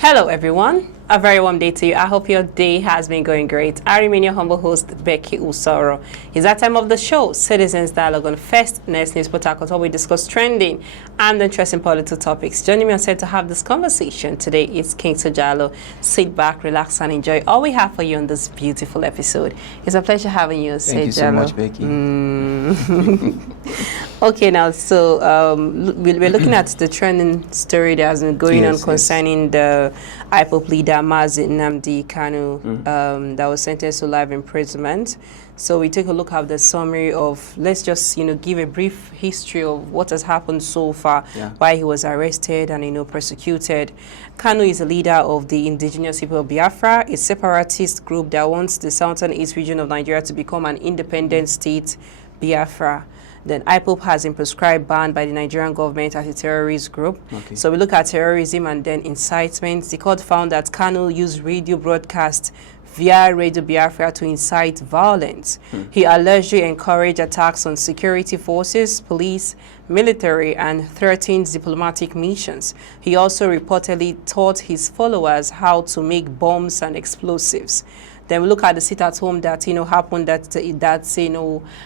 Hello everyone, a very warm day to you. I hope your day has been going great. I remain your humble host, Becky Usoro. It's that time of the show, Citizens Dialogue on First Next News Protocol, where we discuss trending and interesting political topics. Joining me on set to have this conversation today is King Sojalo. Sit back, relax and enjoy all we have for you on this beautiful episode. It's a pleasure having you, Sojalo. Thank you so much, Becky. Okay, now, so we're looking at the trending story that has been going on concerning the IPOP leader, Nnamdi Kanu, that was sentenced to life imprisonment. So we take a look at the summary of, let's just, give a brief history of what has happened so far, why he was arrested and, persecuted. Kanu is a leader of the Indigenous People of Biafra, a separatist group that wants the southern east region of Nigeria to become an independent state, Biafra. Then IPOP has been prescribed banned by the Nigerian government as a terrorist group. Okay. So we look at terrorism and then incitement. The court found that Kanu used radio broadcast via Radio Biafra to incite violence. He allegedly encouraged attacks on security forces, police, military, and threatened diplomatic missions. He also reportedly taught his followers how to make bombs and explosives. Then we look at the sit-at-home that, happened, that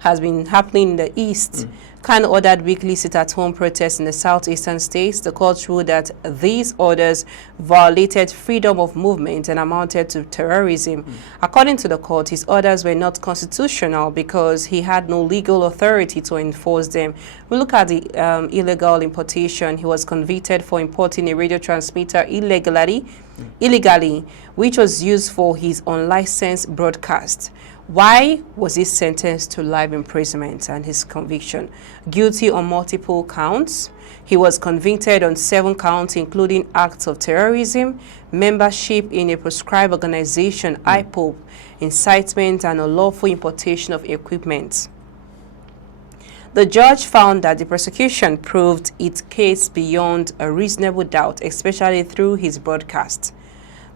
has been happening in the East. Kanu ordered weekly sit-at-home protests in the southeastern states. The court ruled that these orders violated freedom of movement and amounted to terrorism. According to the court, his orders were not constitutional because he had no legal authority to enforce them. We look at the illegal importation. He was convicted for importing a radio transmitter illegally, which was used for his unlicensed broadcast. Why was he sentenced to life imprisonment and his conviction? Guilty on multiple counts. He was convicted on 7 counts, including acts of terrorism, membership in a proscribed organization, IPOP, incitement, and unlawful importation of equipment. The judge found that the prosecution proved its case beyond a reasonable doubt, especially through his broadcast.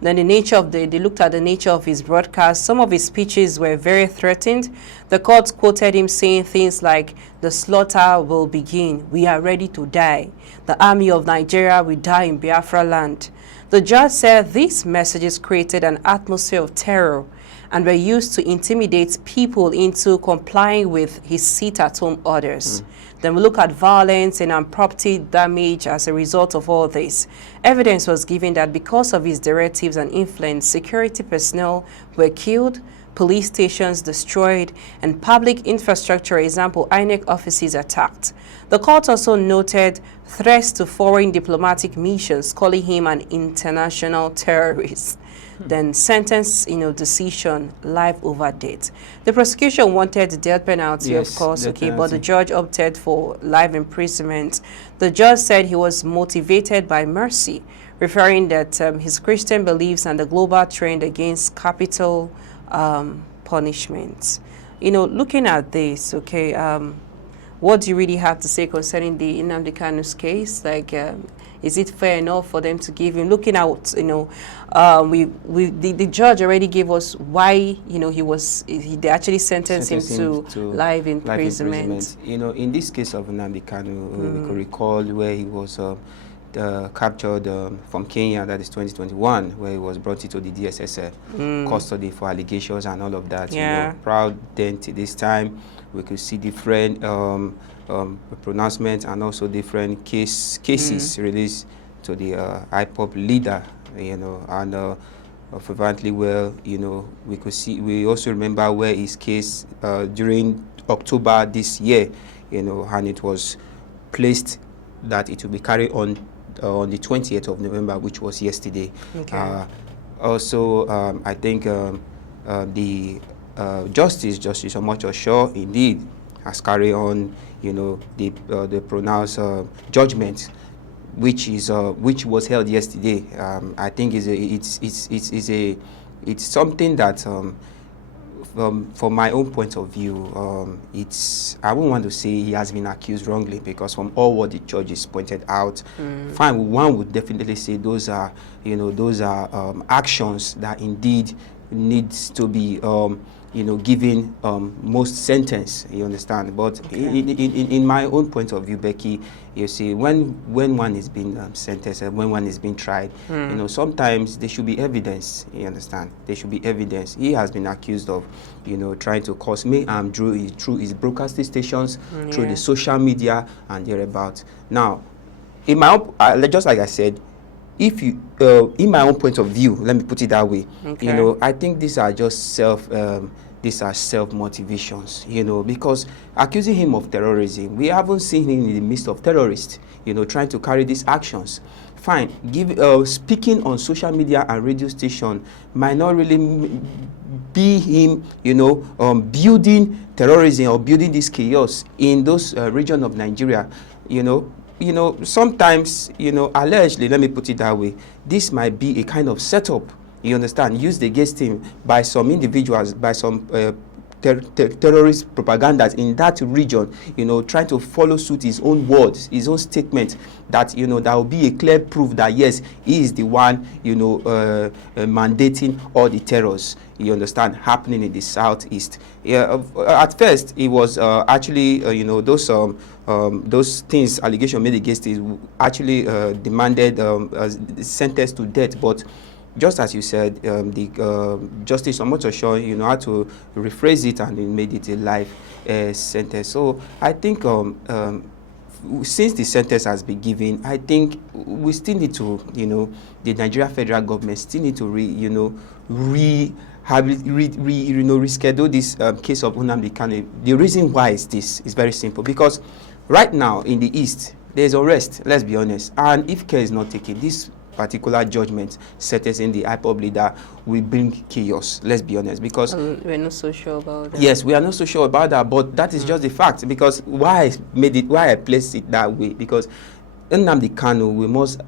Then they looked at the nature of his broadcast. Some of his speeches were very threatened. The court quoted him saying things like, "The slaughter will begin. We are ready to die. The army of Nigeria will die in Biafra land." The judge said these messages created an atmosphere of terror and were used to intimidate people into complying with his sit-at-home orders. Then we look at violence and property damage as a result of all this. Evidence was given that because of his directives and influence, security personnel were killed, police stations destroyed, and public infrastructure, example, INEC offices attacked. The court also noted threats to foreign diplomatic missions, calling him an international terrorist. Then sentence, decision, life over death. The prosecution wanted the death penalty, of course, but the judge opted for life imprisonment. The judge said he was motivated by mercy, referring that his Christian beliefs and the global trend against capital punishment. Looking at this, what do you really have to say concerning the Nnamdi Kanu's case? Is it fair enough for them to give him? Looking out, the judge already gave us why, they actually sentenced him to life imprisonment. In this case of Nnamdi Kanu, we could recall where he was captured from Kenya, that is 2021, where he was brought into the DSS custody for allegations and all of that. Proud dent this time. We could see different pronouncements and also different cases released to the IPOP leader, and fervently well, we could see, we also remember where his case during October this year, and it was placed that it will be carried on the 20th of November, which was yesterday. Also, I think the Justice Omochosho indeed has carried on, the pronounced judgment, which was held yesterday. I think it's something that, from my own point of view, I won't want to say he has been accused wrongly, because from all what the judges pointed out, fine, one would definitely say those are actions that indeed needs to be given most sentence, you understand. But in my own point of view, Becky, you see, when one is being sentenced, when one is being tried, sometimes there should be evidence, you understand. There should be evidence. He has been accused of, trying to cause harm through his broadcasting stations, through the social media and thereabout. Now, in my own, just like I said, if you, in my own point of view, let me put it that way, I think these are just self motivations, because accusing him of terrorism, we haven't seen him in the midst of terrorists, trying to carry these actions. Fine, speaking on social media and radio station might not really be him, building terrorism or building this chaos in those regions of Nigeria, sometimes, allegedly, let me put it that way, this might be a kind of setup, you understand, used against him by some individuals, by some terrorist propagandas in that region, trying to follow suit his own words, his own statement, that, that will be a clear proof that, yes, he is the one, mandating all the terrors, you understand, happening in the southeast. At first, it was actually, those things, allegation made against him, actually demanded sentence to death, but just as you said, the Justice Omotosho, had to rephrase it and he made it a life sentence. So I think since the sentence has been given, I think we still need to, the Nigeria federal government still need to reschedule this case of Nnamdi Kanu. The reason why is this is very simple, because right now in the East, there's arrest, let's be honest, and if care is not taken, this particular judgment sentencing the IPOB leader will bring chaos, let's be honest, because we're not so sure about that. Yes, we are not so sure about that, but that is just the fact, because why I placed it that way, because Nnamdi Kanu,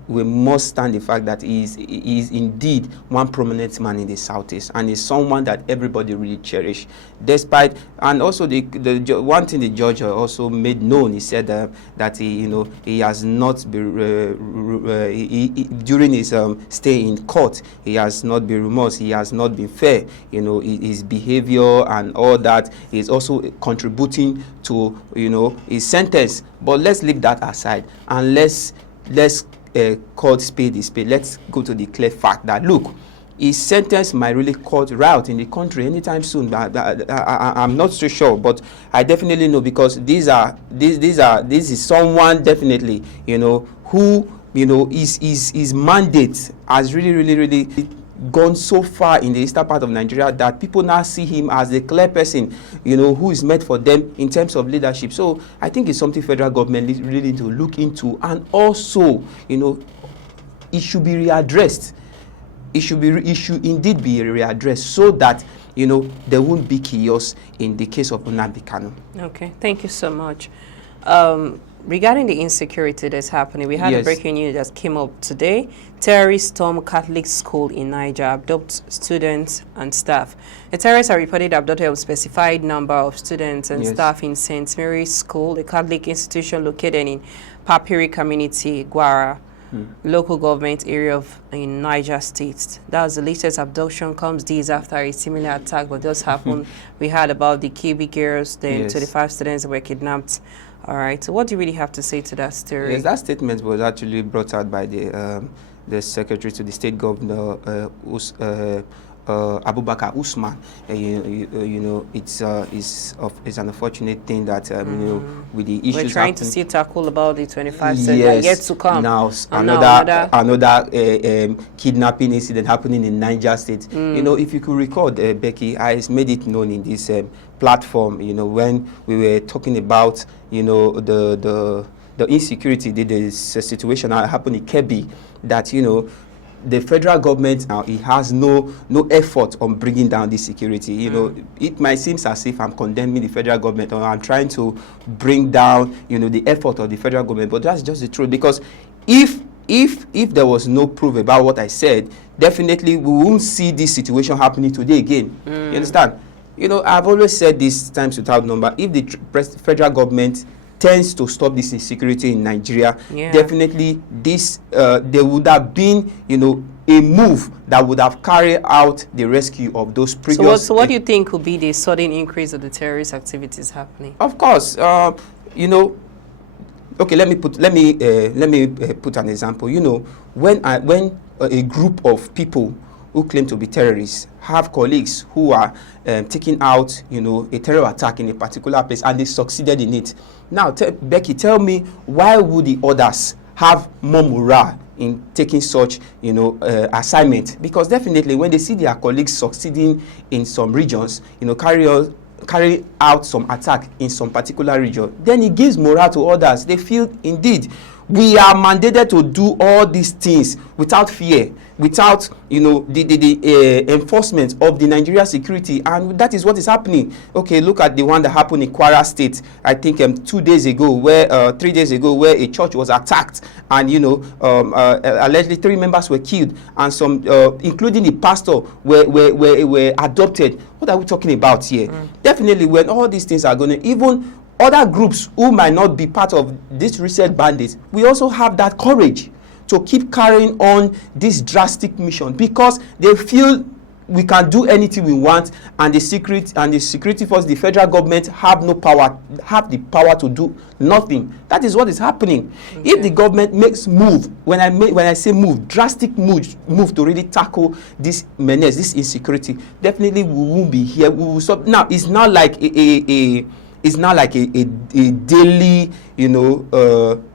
we must stand the fact that he is indeed one prominent man in the southeast, and is someone that everybody really cherish. Despite, and also the one thing the judge also made known, he said that he has not been during his stay in court, he has not been remorse, he has not been fair. His behavior and all that is also contributing to his sentence. But let's leave that aside and let's call spade a spade. Let's go to the clear fact that, look, his sentence might really cut riot in the country anytime soon. I'm not so sure, but I definitely know, because this is someone definitely who his mandate has really gone so far in the eastern part of Nigeria that people now see him as a clear person, who is meant for them in terms of leadership. So I think it's something federal government really need to look into, and also, it should be readdressed. It should indeed be readdressed, so that there won't be chaos in the case of Nnamdi Kanu. Okay, thank you so much. Regarding the insecurity that's happening, we had a breaking news that came up today. Terrorists storm Catholic school in Niger, abduct students and staff. The terrorists are reported abducted a specified number of students and staff in St. Mary's School, a Catholic institution located in Papiri Community, Gwara, local government area in Niger State. That was the latest abduction, comes days after a similar attack, but just happened. We heard about the KB girls, then 25 students were kidnapped. All right, so what do you really have to say to that story? Yes, that statement was actually brought out by the secretary to the state governor, Abubakar Usman. It's an unfortunate thing that with the issues we're trying to see tackle about the 25 that yet to come. Now another kidnapping incident happening in Niger State. If you could recall, Becky, I made it known in this platform. When we were talking about the insecurity, the situation that happened in Kebbi, that the federal government now, it has no effort on bringing down this security. It might seem as if I'm condemning the federal government, or I'm trying to bring down the effort of the federal government, but that's just the truth. Because if there was no proof about what I said, definitely we won't see this situation happening today again. You understand? I've always said this times without number. If the federal government tends to stop this insecurity in Nigeria, definitely this there would have been a a move that would have carried out the rescue of those previous. So what do you think would be the sudden increase of the terrorist activities happening? Of course, you know. Okay, let me put an example. You know, when a group of people who claim to be terrorists have colleagues who are taking out, you know, a terror attack in a particular place, and they succeeded in it. Now, Becky, tell me, why would the others have more morale in taking such, you know, assignment? Because definitely, when they see their colleagues succeeding in some regions, you know, carry out some attack in some particular region, then it gives morale to others. They feel, indeed, we are mandated to do all these things without fear, without, you know, the enforcement of the Nigeria security, and that is what is happening. Okay, look at the one that happened in Kwara State, I think 3 days ago, where a church was attacked, and, you know, allegedly 3 members were killed, and some, including the pastor, were adopted. What are we talking about here? Definitely, when all these things are going to, even other groups who might not be part of this recent bandits, we also have that courage to keep carrying on this drastic mission, because they feel we can do anything we want, and the security force, the federal government, have the power to do nothing. That is what is happening. Okay. If the government makes move, when I say move, drastic move to really tackle this menace, this insecurity, definitely we won't be here. We will stop. Now it's not like it's not like a daily, you know,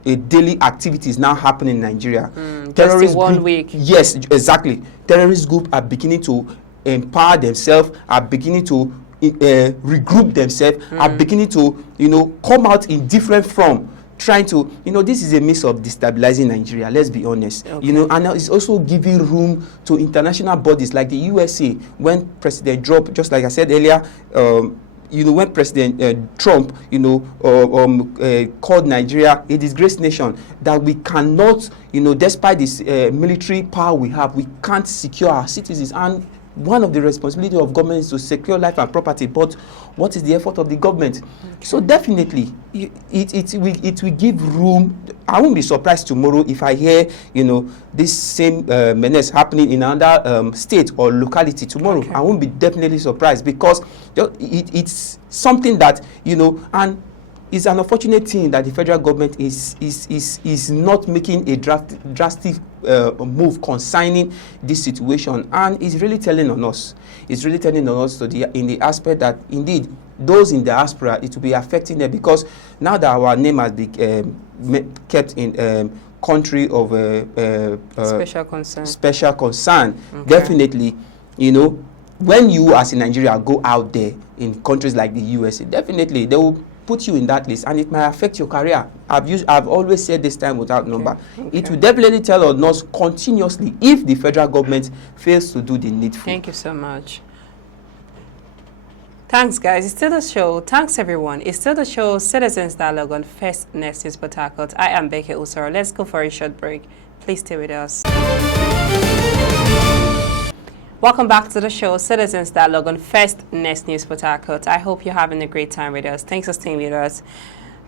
a daily activity is now happening in Nigeria. Just in 1 week. Yes, exactly. Terrorist groups are beginning to empower themselves, are beginning to regroup themselves, are beginning to, you know, come out in different form, trying to, you know, this is a means of destabilizing Nigeria, let's be honest. Okay. You know, and it's also giving room to international bodies like the USA. When President Trump, just like I said earlier, you know, when President Trump, you know, called Nigeria a disgraced nation, that we cannot, you know, despite this military power we have, we can't secure our citizens. And one of the responsibilities of government is to secure life and property. But what is the effort of the government? Okay. So definitely, it will give room. I won't be surprised tomorrow if I hear, you know, this same menace happening in another state or locality tomorrow. Okay. I won't be definitely surprised, because it's something that, you know, and it's an unfortunate thing that the federal government is not making a drastic move concerning this situation, and it's really telling on us. It's really telling on us in the aspect that indeed those in diaspora, it will be affecting them, because now that our name has been kept in country of special concern, okay. Definitely, you know, when you as in Nigeria go out there in countries like the USA, definitely they will put you in that list, and it might affect your career. I've always said this time without number. Okay. It will definitely tell on us continuously if the federal government fails to do the needful. Thank you so much. Thanks, guys. It's still the show. Thanks, everyone. It's still the show, Citizens Dialogue on First Next News Port Harcourt. I am Becky Usoro. Let's go for a short break. Please stay with us. Welcome back to the show, Citizens Dialogue on First Next News Port Harcourt. I hope you're having a great time with us. Thanks for staying with us.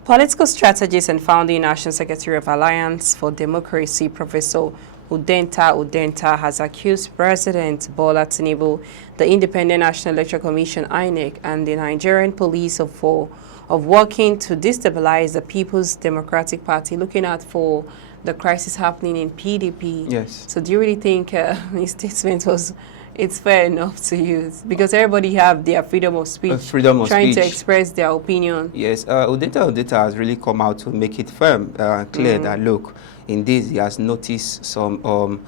Political strategist and founding National Secretary of Alliance for Democracy, Professor Udenta has accused President Bola Tinubu, the Independent National Electoral Commission (INEC), and the Nigerian police of working to destabilize the People's Democratic Party, looking out for the crisis happening in PDP. Yes. So do you really think his statement it's fair enough to use? Because everybody have their freedom of speech, trying to express their opinion. Yes, Udenta has really come out to make it firm, clear that, look, in this he has noticed some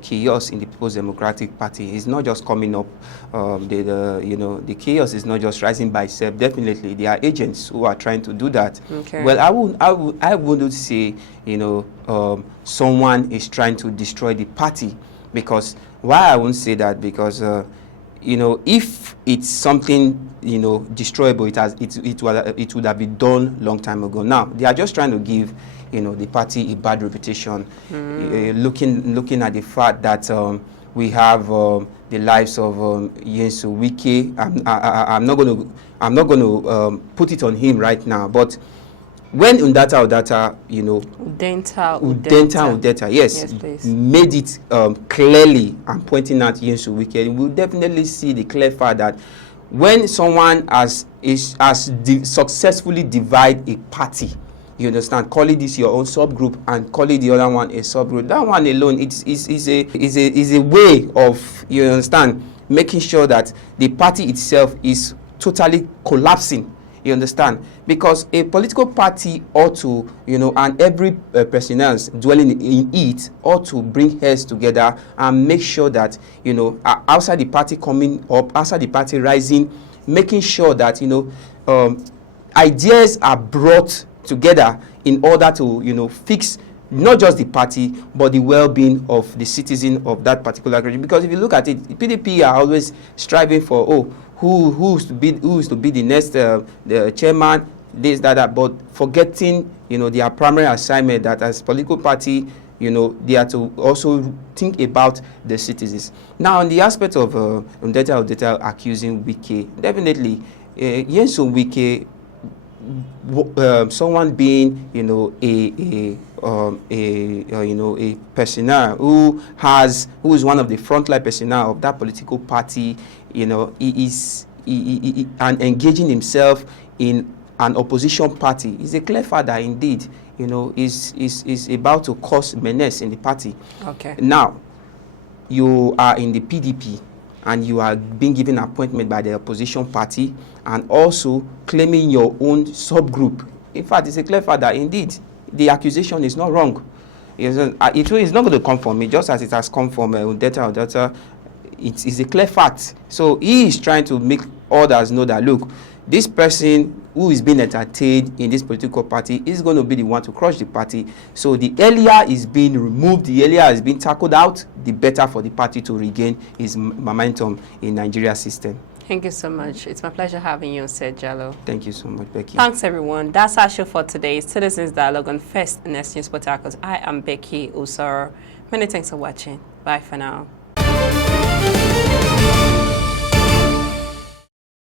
chaos in the People's Democratic Party. It's not just coming up, you know, the chaos is not just rising by itself. Definitely, there are agents who are trying to do that. Okay. Well, I wouldn't say, you know, someone is trying to destroy the party, because why I won't say that, because you know, if it's something, you know, destroyable, it would have been done long time ago. Now they are just trying to give, you know, the party a bad reputation, looking at the fact that we have the lives of Nyeso Wike. I'm not going to put it on him right now, but when Udata, you know, Udenta, yes, made it clearly and pointing at Nyesom Wike, we'll definitely see the clear fact that when someone has successfully divide a party, you understand, call it this your own subgroup and call it the other one a subgroup, that one alone is a way of, you understand, making sure that the party itself is totally collapsing. You understand? Because a political party ought to, you know, and every personnel dwelling in it ought to bring heads together and make sure that, you know, outside the party coming up, outside the party rising, making sure that, you know, ideas are brought together in order to, you know, fix not just the party, but the well-being of the citizen of that particular region. Because if you look at it, PDP are always striving for, who is to be the next the chairman, this, that, but forgetting, you know, their primary assignment that as political party, you know, they are to also think about the citizens. Now, on the aspect of Udata accusing Wike, definitely, Nyesom Wike, someone being, you know, a personnel who is one of the frontline personnel of that political party, you know, and engaging himself in an opposition party is a clear fact that indeed, you know, is about to cause menace in the party. Okay. Now, you are in the PDP and you are being given appointment by the opposition party and also claiming your own subgroup. In fact, it's a clear fact that indeed the accusation is not wrong. It's not going to come from me, just as it has come from Udata. It is a clear fact. So he is trying to make others know that, look, this person who is being entertained in this political party is going to be the one to crush the party. So the earlier is being removed, the earlier is being tackled out, the better for the party to regain its momentum in Nigeria system. Thank you so much. It's my pleasure having you on set, Jallo. Thank you so much, Becky. Thanks, everyone. That's our show for today. Citizens Dialogue on First and Next News Portacles. I am Becky Usoro. Many thanks for watching. Bye for now.